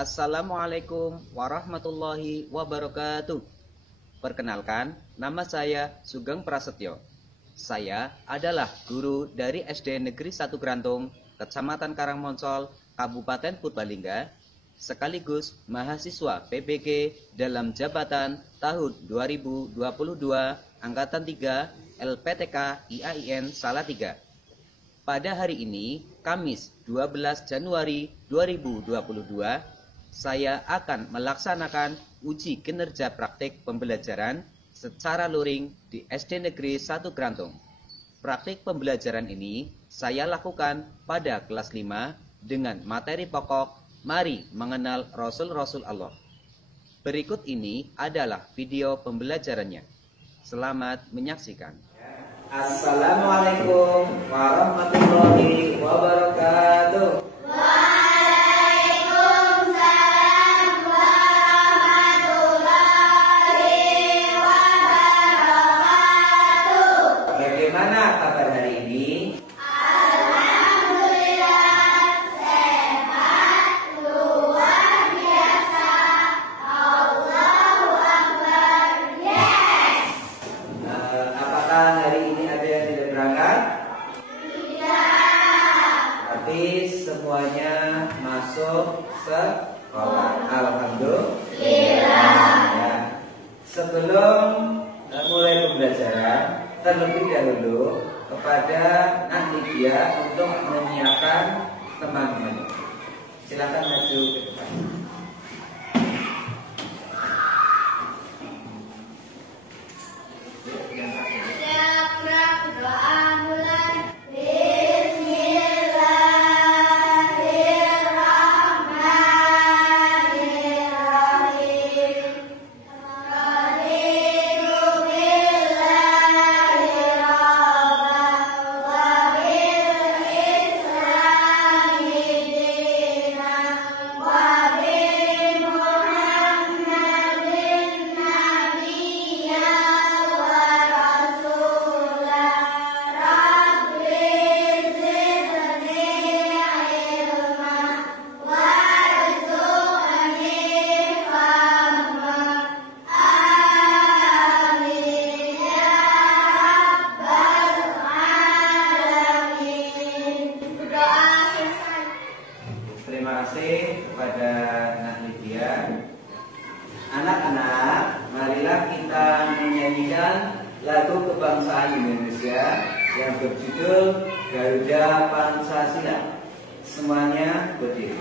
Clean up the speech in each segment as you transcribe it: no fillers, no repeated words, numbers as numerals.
Assalamualaikum warahmatullahi wabarakatuh. Perkenalkan, nama saya Sugeng Prasetyo. Saya adalah guru dari SD Negeri 1 Grantung, Kecamatan Karangmonsol, Kabupaten Purbalingga, sekaligus mahasiswa PBG dalam jabatan tahun 2022 Angkatan 3 LPTK IAIN Salatiga. Pada hari ini, Kamis 12 Januari 2022, saya akan melaksanakan uji kinerja praktik pembelajaran secara luring di SD Negeri 1 Grantung. Praktik pembelajaran ini saya lakukan pada kelas 5 dengan materi pokok Mari Mengenal Rasul-Rasul Allah. Berikut ini adalah video pembelajarannya. Selamat menyaksikan. Assalamualaikum warahmatullahi wabarakatuh. Waalaikumsalam warahmatullahi wabarakatuh. Bagaimana kabar hari ini? Alhamdulillah sehat, luar biasa. Allahu Akbar. Yes. Apakah hari ini ada yang tidak berangkat? Tidak. Berarti semuanya masuk sekolah. Alhamdulillah. Ya. Sebelum mulai pembelajaran, terlebih dahulu kepada Nak Lydia untuk menyiapkan teman-teman. Silakan maju ke depan. Siap doa mulai. Bismillahirrahmanirrahim. Raditu billahi rabban wa bil islami dinan wa bi Muhammadin nabiyyan wa rasulan. Rabbi zidni ilman warzuqni fahman. Amin ya rabbal alamin. Doa selesai. Terima kasih kepada Nak Lydia. Anak-anak, marilah kita menyanyikan lagu kebangsaan Indonesia yang berjudul Garuda Pancasila. Semuanya berdiri.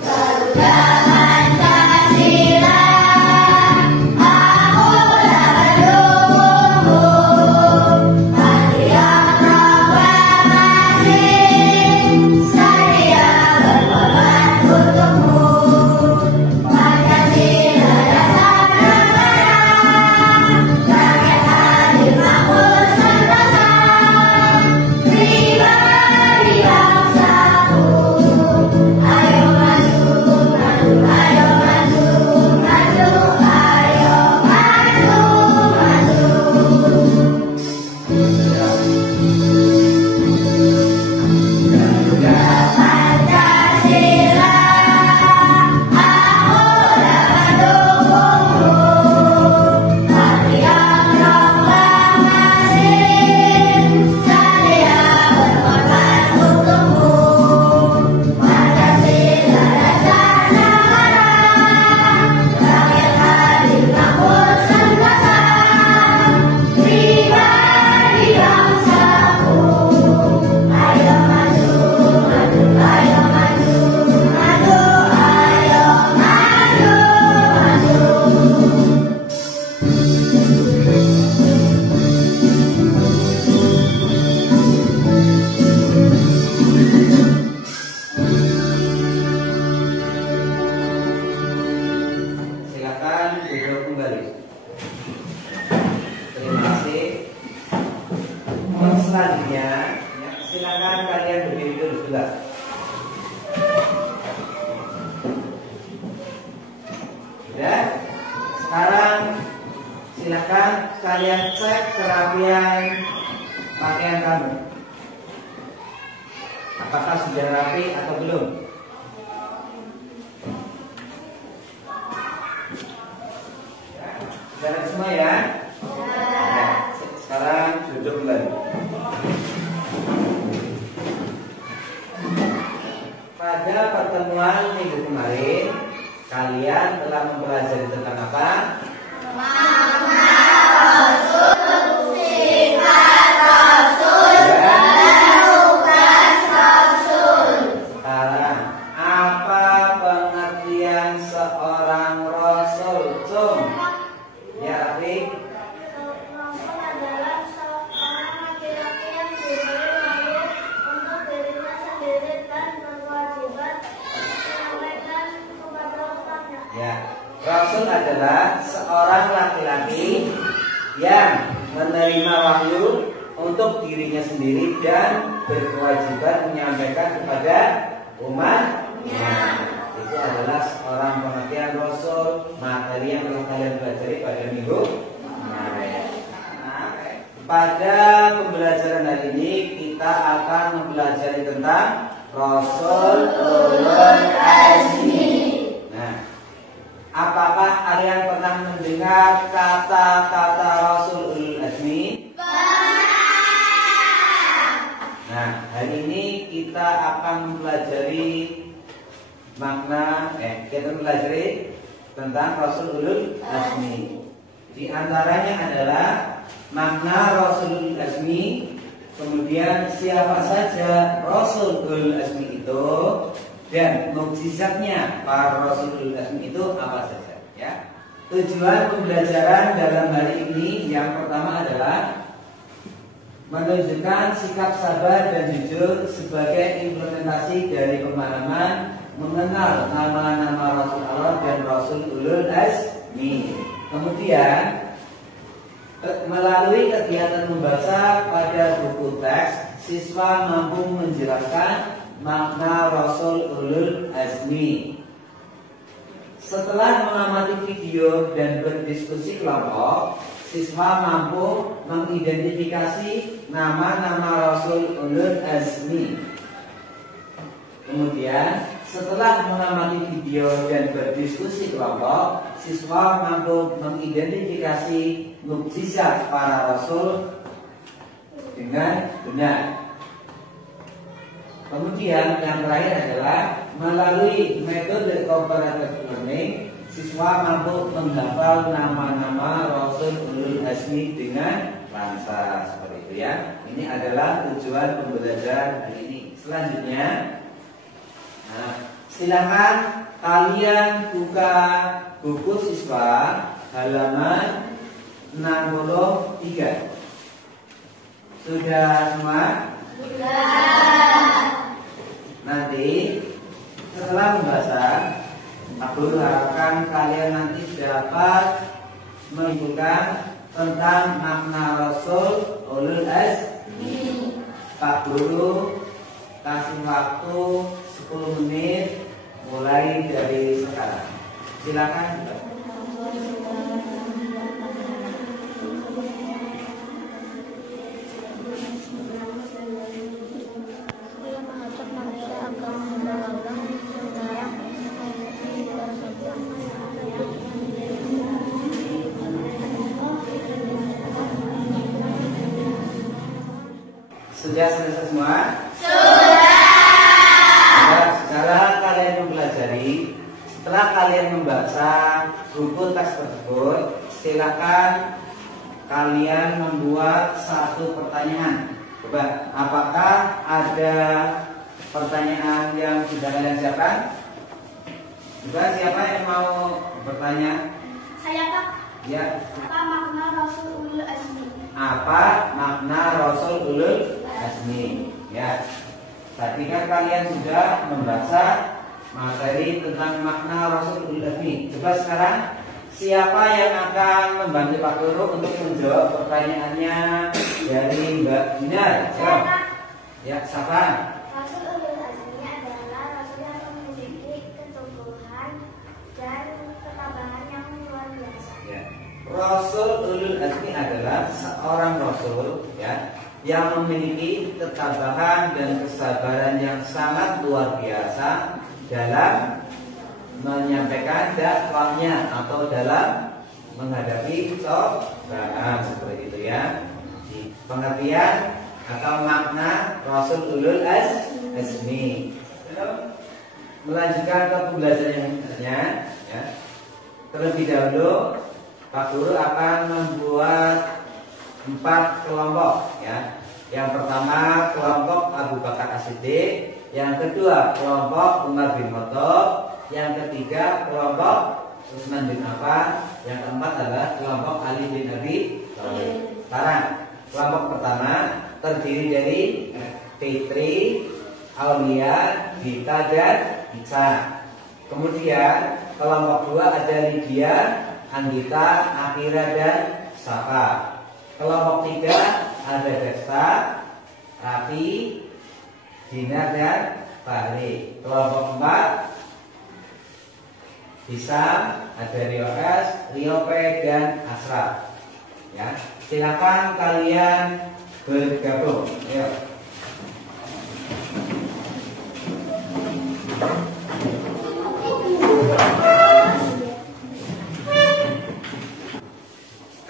Garuda Pancasila, akulah pendukungmu. Patriot proklamasi, saya berkorban untukmu. Pancasila dasar negara, rakyat hadir makmur sentosa. Pribadi bangsaku, ayo maju, maju, ayo maju, maju, ayo maju, maju. Garuda Pancasila, akulah pendukungmu. Patriot proklamasi, saya berkorban untukmu. Pancasila dasar negara, rakyat hadir makmur sentosa. Pribadi bangsaku, ayo maju, maju, ayo maju, maju, ayo maju, maju. Silakan duduk kembali. Terima kasih. Selanjutnya, silakan kalian berdiri dulu sebelah. Sudah? Sekarang silakan kalian cek kerapian pakaian kamu. Apakah sudah rapi atau belum? Sudah semua ya? Ya. Sekarang duduk kembali. Pada pertemuan minggu kemarin, kalian telah mempelajari tentang apa? Makna Rasul, sifat Rasul, dan tugas Rasul. Sekarang, apa pengertian seorang Rasul? Cum? Ya, Rafiq? Rasul adalah seorang laki-laki yang diberi wahyu untuk dirinya sendiri dan berkewajiban menyampaikan kepada umatnya. Ya, Rasul adalah seorang laki-laki yang menerima wahyu untuk dirinya sendiri dan berkewajiban menyampaikan kepada umatnya. Itu adalah seorang pengertian Rasul, materi yang telah kalian pelajari pada minggu kemarin. Pada pembelajaran hari ini kita akan mempelajari tentang Rasul Ulul Azmi. Nah, apakah kalian pernah mendengar kata-kata Rasul Ulul Azmi? Nah, hari ini kita akan mempelajari kita mempelajari tentang Rasul Ulul Azmi. Di antaranya adalah makna Rasul Ulul Azmi, kemudian siapa saja Rasul Ulul Azmi itu, dan mukjizatnya para Rasul Ulul Azmi itu apa saja. Ya. Tujuan pembelajaran dalam hari ini yang pertama adalah menunjukkan sikap sabar dan jujur sebagai implementasi dari pemahaman mengenal nama-nama Rasul Allah dan Rasul Ulul Azmi. Kemudian melalui kegiatan membaca pada buku teks, siswa mampu menjelaskan makna Rasul Ulul Azmi. Setelah mengamati video dan berdiskusi kelompok, siswa mampu mengidentifikasi nama-nama Rasul Ulul Azmi. Kemudian setelah mengamati video dan berdiskusi kelompok, siswa mampu mengidentifikasi mukjizat para Rasul dengan benar. Kemudian yang terakhir adalah melalui metode comparative learning, siswa mampu menghafal nama-nama Rasul Ulul Azmi dengan lancar, seperti itu ya. Ini adalah tujuan pembelajaran hari ini. Selanjutnya, silakan kalian buka buku siswa halaman 63. Sudah semua? Nanti setelah membaca, aku harapkan kalian nanti dapat menyimpulkan tentang makna Rasul Ulul Azmi. Pak Guru kasih waktu 10 menit mulai dari sekarang. Silakan. Sudah selesai semua? Setelah kalian mempelajari, setelah kalian membaca buku teks tersebut, silakan kalian membuat satu pertanyaan. Coba, apakah ada pertanyaan yang sudah kalian siapkan? Coba, siapa yang mau bertanya? Saya, Pak. Ya. Apa makna Rasul Ulul Azmi? Apa makna Rasul Ulul Azmi? Ya. Tadi kan kalian sudah membaca materi tentang makna Rasul Ulul Azmi. Coba sekarang siapa yang akan membantu Pak Guru untuk menjawab pertanyaannya dari Mbak Dinar? Jawab. Ya, siapa? Rasul Ulul Azmi adalah Rasul yang memiliki keteguhan dan ketabahan yang luar biasa. Ya. Rasul Ulul seorang rasul ya yang memiliki ketabahan dan kesabaran yang sangat luar biasa dalam menyampaikan dakwahnya atau dalam menghadapi cobaan seperti itu ya. Di pengertian atau makna Rasul Ulul Azmi. Melanjutkan ke pembelajarannya ya. Terlebih dahulu Pak Guru akan membuat 4 kelompok ya. Yang pertama kelompok Abu Bakar As-Siddiq, yang kedua kelompok Umar bin Khattab, yang ketiga kelompok Utsman bin Affan, yang keempat adalah kelompok Ali bin Abi Thalib. Sekarang kelompok pertama terdiri dari Fitri, Aulia, Dita dan Ica. Kemudian kelompok 2 ada Lydia, Anggita, Akira dan Safa. Kelompok 3 ada Desta, Raffi, Dinar dan Fahri. Kelompok 4 Hisam, ada Rios, Riope dan Asraf. Ya, silakan kalian bergabung. Ayo.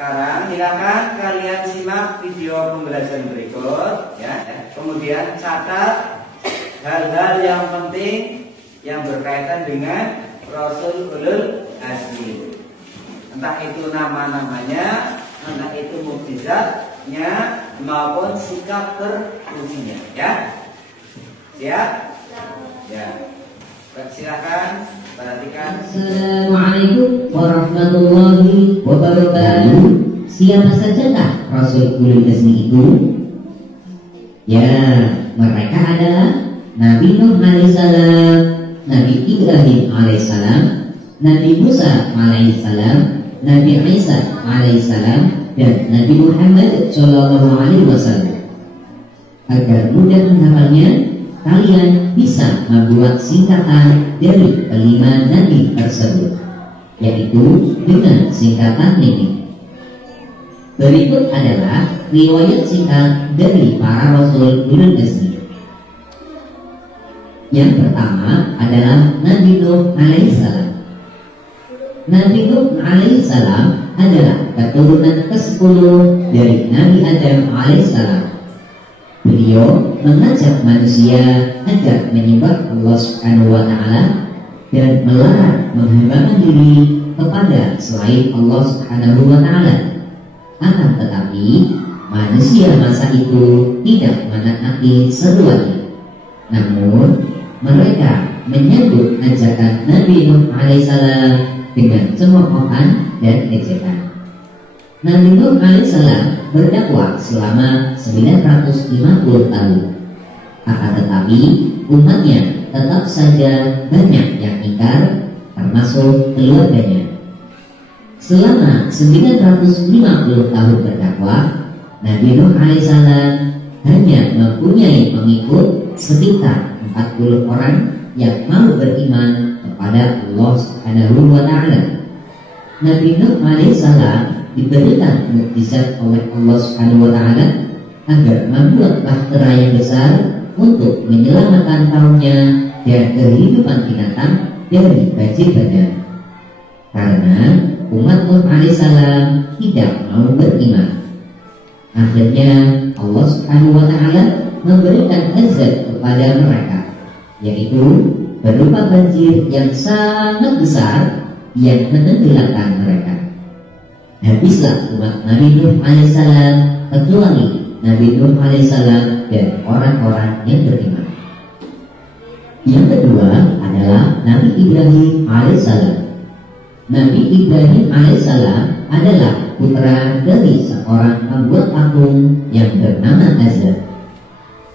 Sekarang silakan kalian simak video pembelajaran berikut ya. Kemudian catat hal-hal yang penting yang berkaitan dengan Rasul Ulul Azmi. Entah itu nama-namanya, entah itu mukjizatnya maupun sikap terpujinya ya. Siap? Ya. Silakan perhatikan. Assalamualaikum warahmatullahi wabarakatuh. Siapa sajakah Rasul Ulul Azmi itu? Ya, mereka adalah Nabi Nuh alaihissalam, Nabi Ibrahim alaihissalam, Nabi Musa alaihissalam, Nabi Isa alaihissalam, dan Nabi Muhammad sallallahu alaihi wasallam. Agar mudah menghafalnya, kalian bisa membuat singkatan dari kelima nabi tersebut, yaitu dengan singkatan ini. Berikut adalah riwayat singkat dari para Rasul Ulul Azmi. Yang pertama adalah Nabi Nuh alaihissalam. Nabi Nuh alaihissalam adalah keturunan ke-10 dari Nabi Adam alaihissalam. Beliau mengajak manusia agar menyembah Allah Subhanahu wa taala dan melarang menghambakan diri kepada selain Allah Subhanahu wa taala. Akan tetapi manusia masa itu tidak menaati seruannya. Namun mereka menyambut ajakan Nabi Nuh alaihissalam dengan cemoohan dan ejekan. Nabi Nuh alaihissalam berdakwah selama 950 tahun. Akan tetapi umatnya tetap saja banyak yang ingkar, termasuk keluarganya. Selama 950 tahun berdakwah, Nabi Nuh alaihissalam hanya mempunyai pengikut sekitar 40 orang yang mau beriman kepada Allah Subhanahu wa taala. Nabi Nuh alaihissalam diberikan mukjizat oleh Allah Subhanahu wa taala agar membuat bahtera yang besar untuk menyelamatkan kaumnya dan kehidupan binatang dari banjir bandang. Karena umat Nuh alaihissalam tidak mau beriman, akhirnya Allah Subhanahu wa taala memberikan azab kepada mereka, yaitu berupa banjir yang sangat besar yang menenggelamkan mereka. Habislah umat Nabi Nuh alaihissalam kecuali Nabi Nuh alaihissalam dan orang-orang yang beriman. Yang kedua adalah Nabi Ibrahim alaihissalam. Nabi Ibrahim alaihissalam adalah putra dari seorang pembuat patung yang bernama Azar.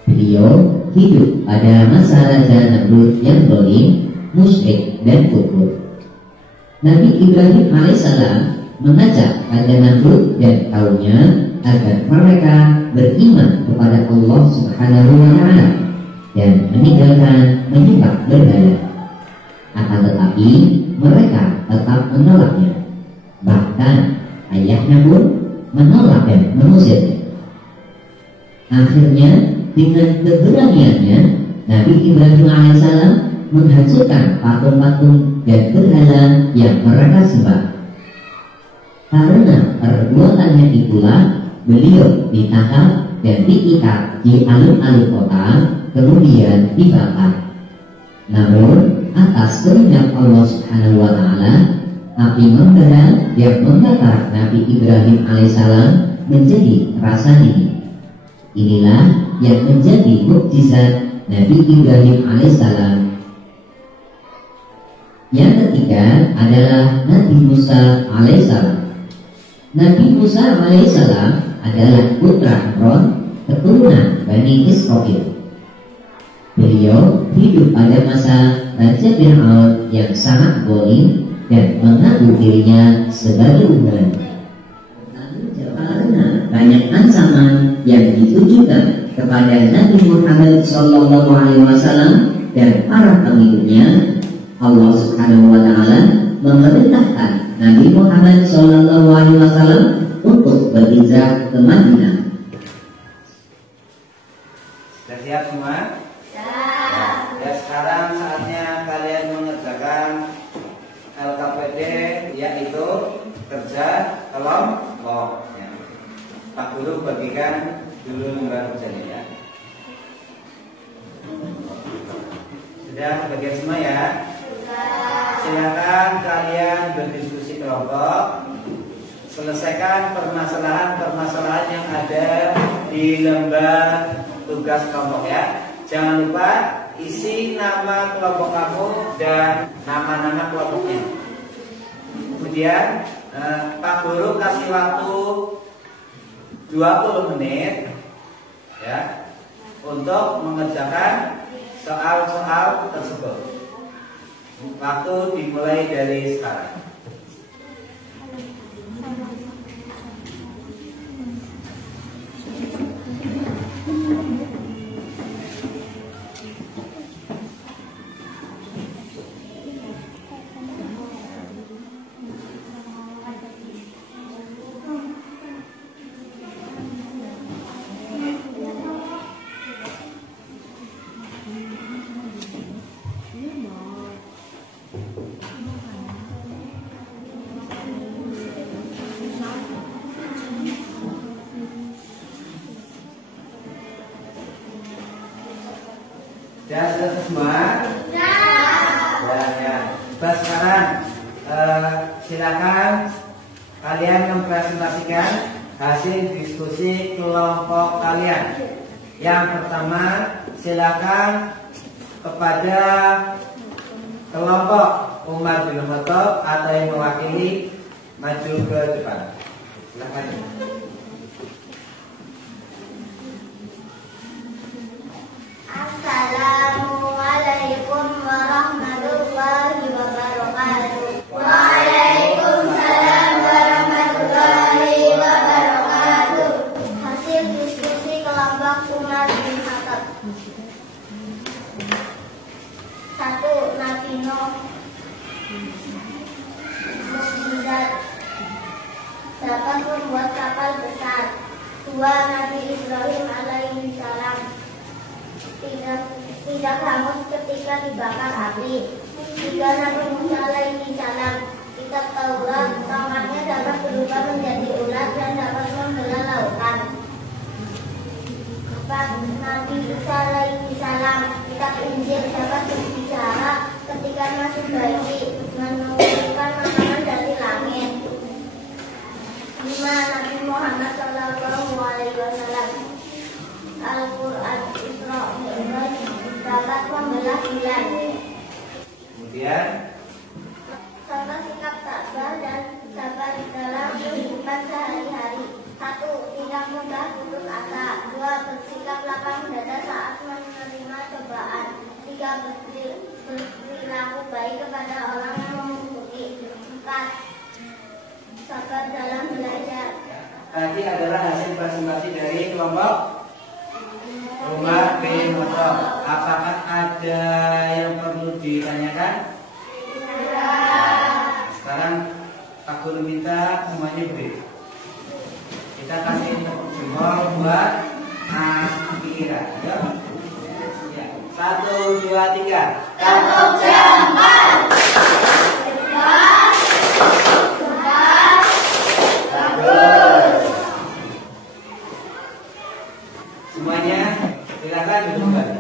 Beliau hidup pada masa Raja Namrud yang zalim, musyrik dan kufur. Nabi Ibrahim alaihissalam mengajak Raja Namrud dan kaumnya agar mereka beriman kepada Allah Subhanahu wa taala dan meninggalkan menyembah berhala. Akan tetapi mereka tetap menolaknya. Bahkan ayahnya pun menolak dan mengusirnya. Akhirnya dengan keberaniannya Nabi Ibrahim alaihissalam menghancurkan patung-patung dan berhala yang mereka sembah. Karena perbuatannya itulah beliau ditangkap dan diikat di alun-alun kota, kemudian dibakar. Namun atas kehendak Allah Subhanahu wa Ta'ala, api membara yang membakar Nabi Ibrahim alaihissalam menjadi terasa dingin. Inilah yang menjadi mukjizat Nabi Ibrahim alaihissalam. Yang ketiga adalah Nabi Musa alaihissalam. Nabi Musa alaihissalam adalah putra Imran, keturunan Bani Israil. Beliau hidup pada masa Raja Fir'aun yang sangat zalim dan mengaku dirinya sebagai Tuhan. Karena banyak ancaman yang ditujukan kepada Nabi Muhammad SAW dan para pengikutnya, Allah Subhanahu wa Ta'ala memerintahkan Nabi Muhammad SAW untuk berhijrah ke Madinah. Sudah siap semua? Ya, sekarang saatnya kalian mengerjakan LKPD, yaitu kerja kelompok. Ya. Pak Guru bagikan dulu lembar kerjanya ya. Sudah bagian semua ya? Silakan kalian berdiskusi kelompok, selesaikan permasalahan-permasalahan yang ada di lembar tugas kelompok ya. Jangan lupa isi nama kelompok kamu dan nama-nama kelompoknya. Kemudian Pak Guru kasih waktu 20 menit ya untuk mengerjakan soal-soal tersebut. Waktu dimulai dari sekarang. Ya, sudah semua? Ya. Baik, sekarang silakan kalian mempresentasikan hasil diskusi kelompok kalian. Yang pertama, silakan kepada kelompok Umar bin Khattab atau yang mewakili maju ke depan. Silakan. Assalamualaikum warahmatullahi wabarakatuh. Waalaikumsalam warahmatullahi wabarakatuh. Hasil diskusi kelompok Umar bin Khattab. 1. Nabi Nuh mukjizat dapat membuat kapal besar. 2. Nabi Ibrahim alaihi salam tidak hangus ketika dibakar api. 3. Nabi Musa alaihi salam, kitab Taurat tongkatnya dapat berubah menjadi ular dan dapat membelah lautan. 4. Nabi Isa alaihi salam, kitab Injil dapat berbicara ketika masih bayi, menurunkan makanan dari langit. 5. Nabi Muhammad SAW, Al-Quran Isra Mi'raj dapat membelah bulan. Kemudian Contoh sikap tabah dan sabar dalam kehidupan sehari-hari. 1. Tidak mudah putus asa. 2. Bersikap lapang dada saat menerima cobaan. 3. Berperilaku baik kepada orang yang membutuhkan. 4. Sabar dalam belajar. tadi adalah hasil presentasi dari kelompok Umar bin Khattab. Apakah ada yang perlu ditanyakan? Sekarang Pak Guru minta semuanya beri. Kita kasih jempol buat Mas Kira. Yuk. Ya. 1, 2, 3. Tepuk jempol. Bagus. Semuanya silakan duduk kembali.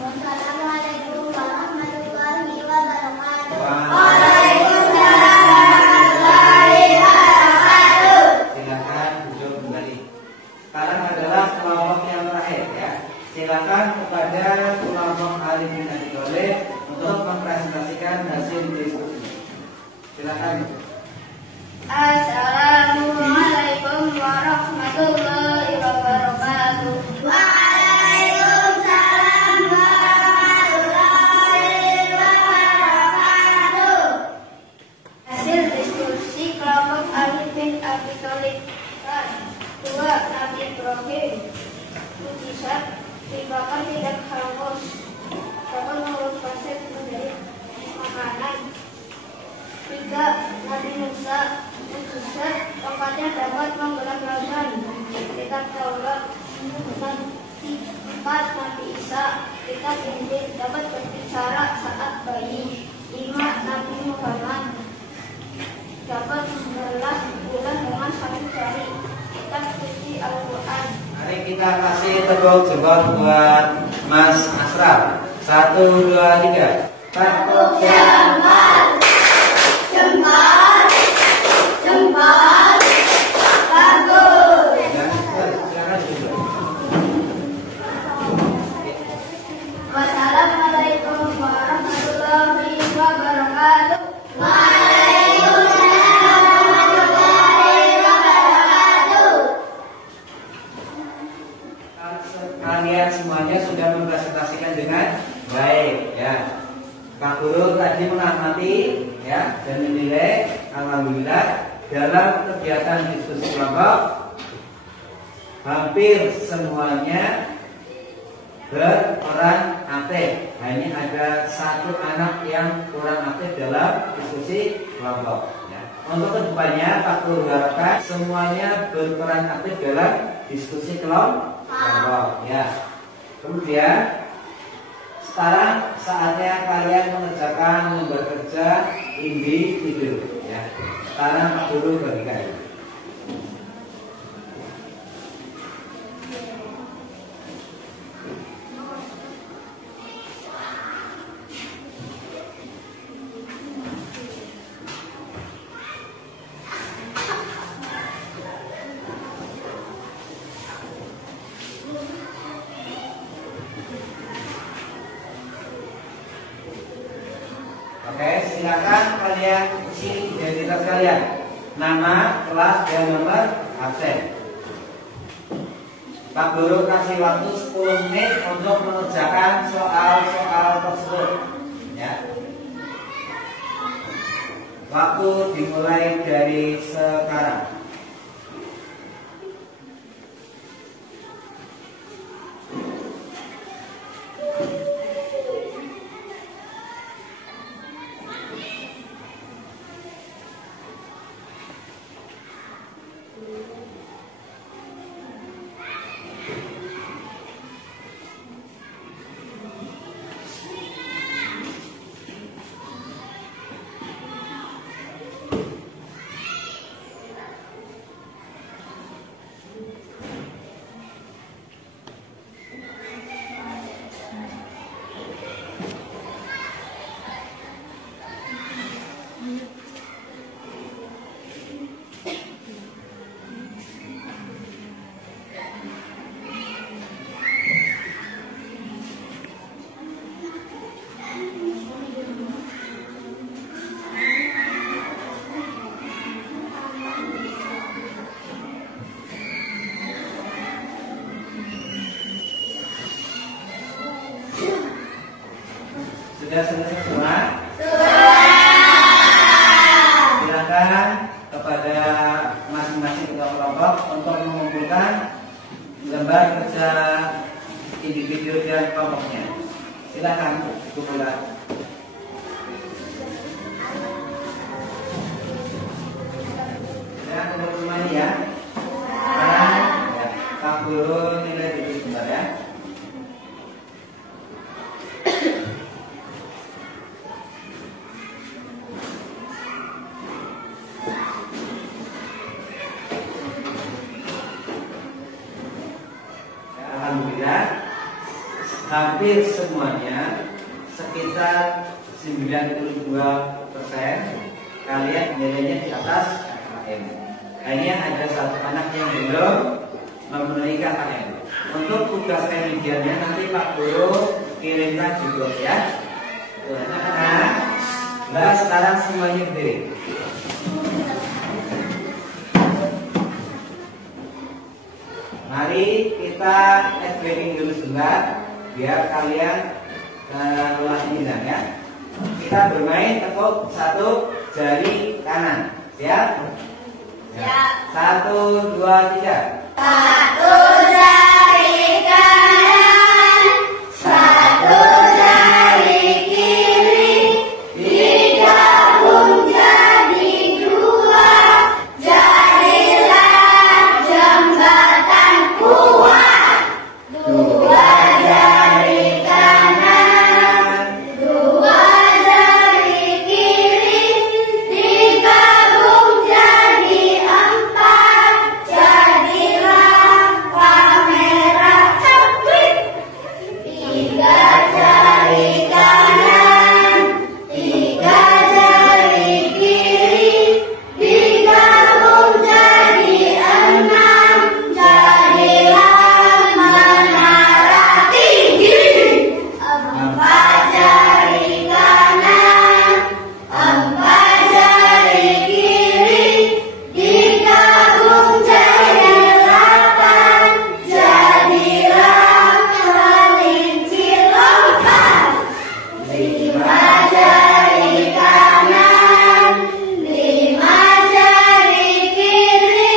Wassalamualaikum warahmatullahi wabarakatuh. Waalaikumsalam warahmatullahi wabarakatuh. Silakan duduk kembali. Sekarang adalah kelompok yang terakhir ya. Silakan kepada kelompok Alif bin Abi Thalib untuk mempresentasikan hasil diskusi. Silakan. Assalamualaikum warahmatullahi wabarakatuh. Waalaikumsalam warahmatullahi wabarakatuh. Hasil diskusi kelompok Alif bin Abi Thalib. 2. Nabi Ibrahim mujizat dibakar tidak hangus dapat mengurus pasir menjadi makanan. 3. Nabi Musa mujizat tongkatnya dapat membelah lautan kitab Taurat. 4. Nabi Isa kitab Injil dapat berbicara saat bayi. 5. Nabi Muhammad dapat membelah bulan dengan satu jari kitab suci Al-Quran. Mari kita kasih tepuk jempol buat Mas Asraf. 1, 2, 3. Tepuk jempol. Jempol. Jempol. Bagus. Silakan duduk. Wassalamualaikum warahmatullahi wabarakatuh. Kalian semuanya sudah mempresentasikan dengan baik ya. Pak Guru tadi mengamati ya dan menilai alhamdulillah dalam kegiatan diskusi kelompok hampir semuanya berperan aktif. Hanya ada satu anak yang kurang aktif dalam diskusi kelompok. Ya. Untuk kedepannya Pak Guru harapkan semuanya berperan aktif dalam diskusi kelompok. Ya. Kemudian sekarang saatnya kalian mengerjakan lembar kerja individu. Ya. Sekarang Pak Guru bagikan. Oke, silakan kalian isi identitas kalian, nama, kelas, dan nomor absen. Pak Guru kasih waktu 10 menit untuk mengerjakan soal-soal tersebut. Ya. Waktu dimulai dari sekarang. Sudah selesai semua? Silakan kepada masing-masing ketua kelompok untuk mengumpulkan lembar kerja individu dan kelompoknya. Silakan kumpulkan. Ya. Ya, untuk semuanya ya. Sekarang ya, Pak Guru nilai dulu sebentar ya. Alhamdulillah hampir semuanya sekitar 92% kalian nilainya di atas KKM. Hanya ada satu anak yang belum memenuhi KKM. Untuk tugas remedialnya nanti Pak Guru kirimkan juga ya. Nah, sekarang semuanya berdiri. Mari kita breaking dulu sebentar biar kalian melatih ya. Kita bermain tekuk satu jari kanan. Siap? Ya. 1, 2, 3. Satu jari kanan, satu jari kiri, digabung jadi dua, jadilah jembatan kuat. Dua jari kanan, dua jari kiri, digabung jadi empat, jadilah kamera cepit. Tiga jari kanan, tiga jari kiri, digabung jadi enam, jadilah menara tinggi. Empat jari kanan, empat jari kiri, digabung jadi delapan, jadilah kelinci lompat. Lima jari kanan, lima jari kiri,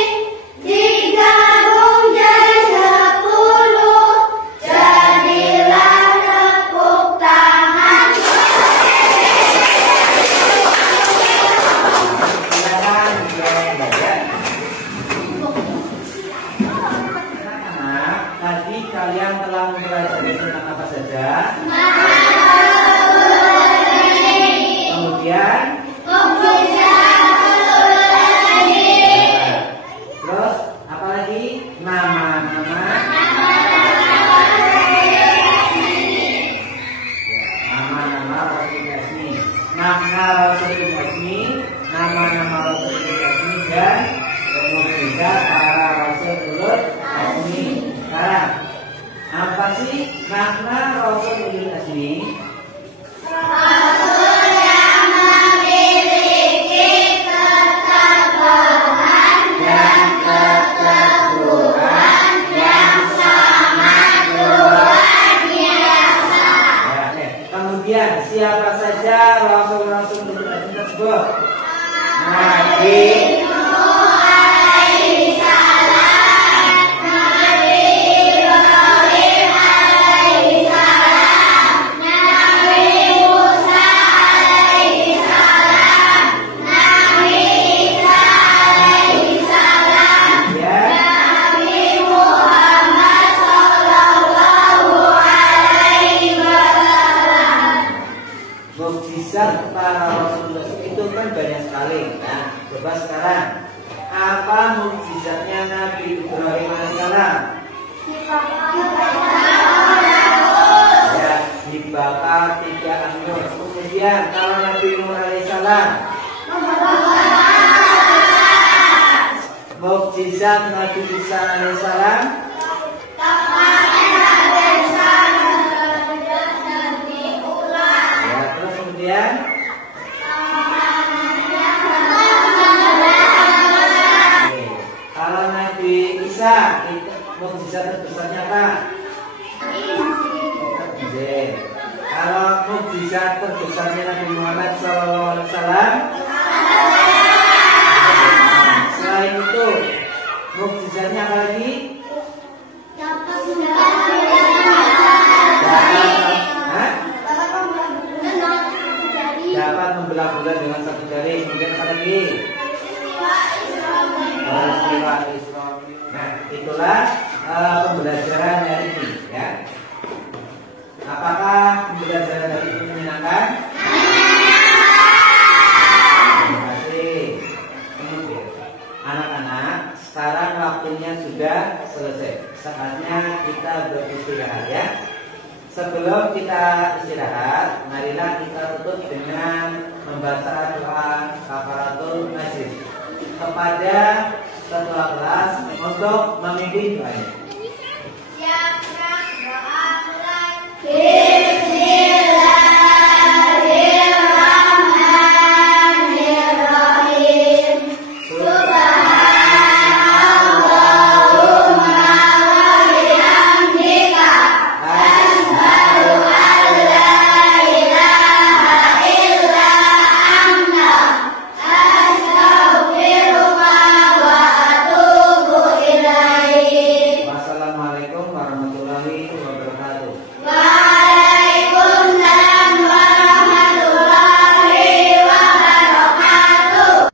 digabung jadi 10, jadilah tepuk tangan. Silakan belajar. Anak-anak, tadi kalian telah mempelajari tentang apa saja? Kemudian terus apa lagi? Nama-nama. Nama-nama Rasul Asmi. Makna Rasul Asmi, nama-nama Rasul Asmi dan mukjizat para Rasul Asmi. Sekarang apa sih makna Rasul Asmi? Rasul yang memiliki ketabahan dan keteguhan yang sangat luar biasa. Ya, oke. Kemudian siapa saja Rasul-Rasul tersebut? Nabi Nuh alaihissalam, Nabi Ibrahim alaihissalam, Nabi Musa alaihissalam, Nabi Isa alaihissalam, ya. Nabi Muhammad sallallahu alaihi wasallam. Mukjizat para Rasul itu kan banyak sekali. Nah, coba sekarang apa mukjizatnya Nabi Ibrahim alaihissalam? Ya, dibakar 3 anggur. Kemudian kalau Nabi Nuh alaihissalam, mukjizat Nabi Isa alaihissalam, ya, terus kemudian Oke. Kalau Nabi Isa mukjizat terbesarnya apa? Injil. Kalau mukjizat terbesarnya Nabi Muhammad SAW, selain itu mukjizatnya apa lagi? Dapat membelah bulan dengan satu jari. Kemudian apa lagi? itulah pembelajaran hari ini ya. Apakah pembelajaran hari ini menyenangkan? Terima kasih. Kemudian anak-anak, sekarang waktunya sudah selesai. Saatnya kita beristirahat ya. Sebelum kita istirahat, marilah kita tutup dengan membaca doa kafaratul majlis kepada ketua kelas untuk memimpin doanya.